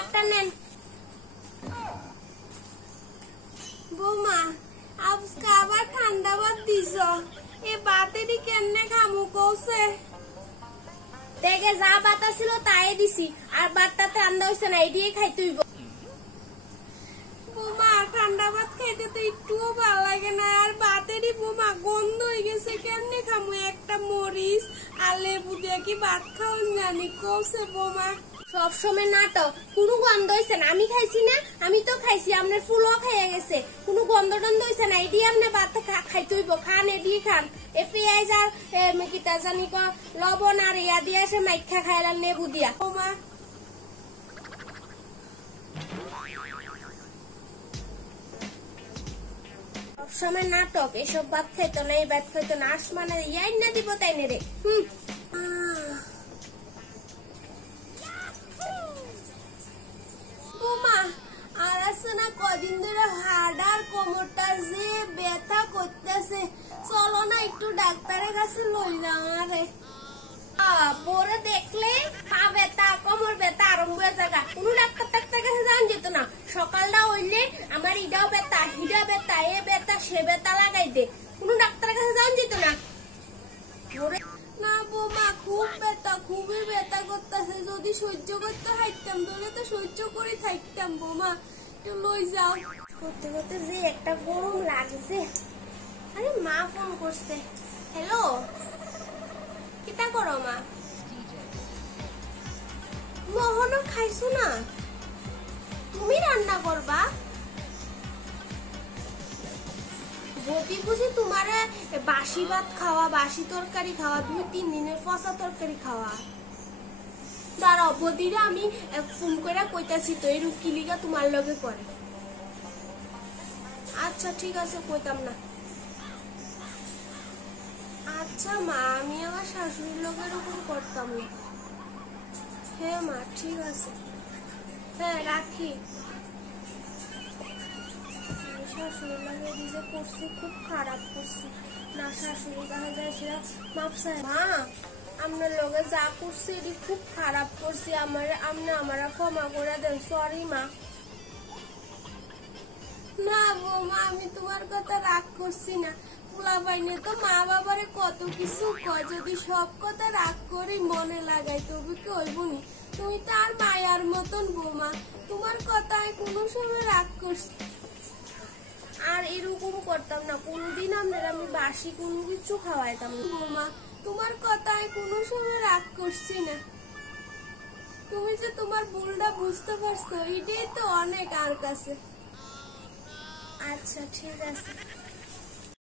বাটটা নেন। বৌমা আজকে আবার ঠান্ডা ভাত দিছ, এ বাতেরই কেমনে খামু কৌছে? দেখে যা বাতা ছিল তাই দিছি, আর বাটটা ঠান্ডা হইছে না, এই দিয়ে খাই তুই। বৌমা ঠান্ডা ভাত খাইতে তো একটুও ভালো লাগে না, আর বাতেরই বৌমা গন্ধ হয়ে গেছে, কেমনে খামু? একটা মরিচ আর লেবু দিয়ে কি ভাত খাওয়ান জানি কৌছে বৌমা। সবসময় নাটক, কোনো গন্ধ হয়েছে না, আমি খাইছি না, আমি তো খাইছি, আপনার ফুলও খাইয়া গেছে, কোনো গন্ধ টন্ধ হয়েছে না, এটি আপনার ভাত খাইতে হইব, খান এটি খান। এ পেঁয়াজ আর কিতা জানি লবণ আর ইয়া দিয়ে এসে মাইখা খাইলাম লেবু দিয়া। বৌমা সবসময় নাটক, এসব ভাত খাইতো না, এই ভাত খাইতো না, আসমানে ইয়াই না দিব তাই নে রে। বৌমা আর আছে না কদিন ধরে হাড় আর কোমরটা যে ব্যথা করতেছে, চলো না একটু ডাক্তারের কাছে লই যাও। আরে পরে দেখলে পা ব্যথা কোমর ব্যথা আরম্ভ হয়ে যাগা, কোনো ডাক্তার কাছে যাওয়া যেত না। সকালটা হইলে আমার ইডাও ব্যথা হিডা ব্যথা এ ব্যথা সে ব্যথা লাগাই দে, কোনো ডাক্তারের কাছে যাওয়া যেত না। না বৌমা খুব ব্যথা, খুবই ব্যথা করতেছে, যদি সহ্য করতে হাইতাম তাহলে তো সহ্য করে থাকতাম। বৌমা একটু লই যাও। করতে করতে যে একটা গরম লাগছে। আরে মা ফোন করছে। হ্যালো, কিটা করো মা? মোহনও খাইছো না, তুমি রান্না করবা? বটি বুঝি তোমারে বাসি ভাত খাওয়া, বাসি তরকারি খাওয়া, 2-3 দিনের ফসা তরকারি খাওয়া। দাঁড়াও বদিরে আমি ফোন করে কইতাছি তো, এই রুকিলিগা তোমার লগে করে। আচ্ছা ঠিক আছে, কইতাম না। আচ্ছা মা, আমি আমার শাশুড়ির লগে এরকম করতাম না। হ্যাঁ মা ঠিক আছে, হ্যাঁ রাখি। শাশুড়ির লাগে নিজে করছি, খুব খারাপ করছি না, শাশুড়ি কাছে যায় সেটা মাপ চায়। মা আপনার লগে যা করছি এটি খুব খারাপ করছি, আমারা ক্ষমা করে দেন, সরি মা। না বৌমা আমি তোমার কথা রাগ করছি না, পোলা পাইনে তো মা বাবারে কত কিছু কয়, যদি সব কথা রাগ করি মনে লাগাই তবে কি হইবনি? তুমি তো আর মায়ার মতন বৌমা, তোমার কথায় কোনো সময় রাগ করছি। আর এরকম করতাম না কোনদিন, আপনার আমি বাসি কোনো কিছু খাওয়াইতাম না বৌমা, তোমার কথায় কোনো সময় রাগ করছি না। তুমি যে তোমার ভুলটা বুঝতে পারছো, এটাই তো অনেক আর কাছে। আচ্ছা ঠিক আছে।